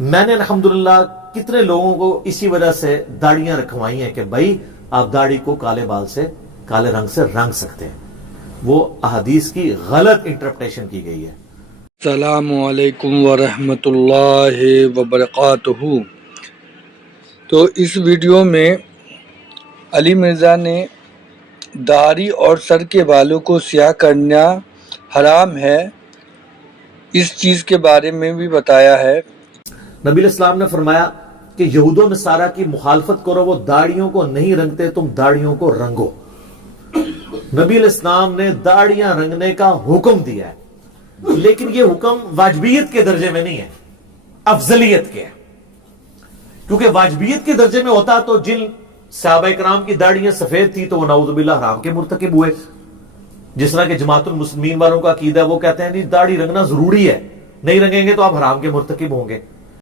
میں نے الحمدللہ کتنے لوگوں کو اسی وجہ سے داڑیاں رکھوائی ہیں کہ بھائی آپ داڑھی کو کالے بال سے کالے رنگ سے رنگ سکتے ہیں، وہ احادیث کی غلط انٹرپریٹیشن کی گئی ہے۔ السلام علیکم ورحمۃ اللہ وبرکاتہ۔ تو اس ویڈیو میں علی مرزا نے داڑھی اور سر کے بالوں کو سیاہ کرنا حرام ہے، اس چیز کے بارے میں بھی بتایا ہے۔ نبی علیہ السلام نے فرمایا کہ یہود و نصارہ کی مخالفت کرو، وہ داڑھیوں کو نہیں رنگتے، تم داڑھیوں کو رنگو۔ نبی علیہ السلام نے داڑھیاں رنگنے کا حکم دیا ہے، لیکن یہ حکم واجبیت کے درجے میں نہیں ہے، افضلیت کے ہے۔ کیونکہ واجبیت کے درجے میں ہوتا تو جن صحابہ کرام کی داڑھیاں سفید تھی تو وہ نعوذ باللہ حرام کے مرتکب ہوئے، جس طرح کہ جماعت المسلمین والوں کا عقیدہ، وہ کہتے ہیں نہیں داڑھی رنگنا ضروری ہے، نہیں رنگیں گے تو آپ حرام کے مرتکب ہوں گے۔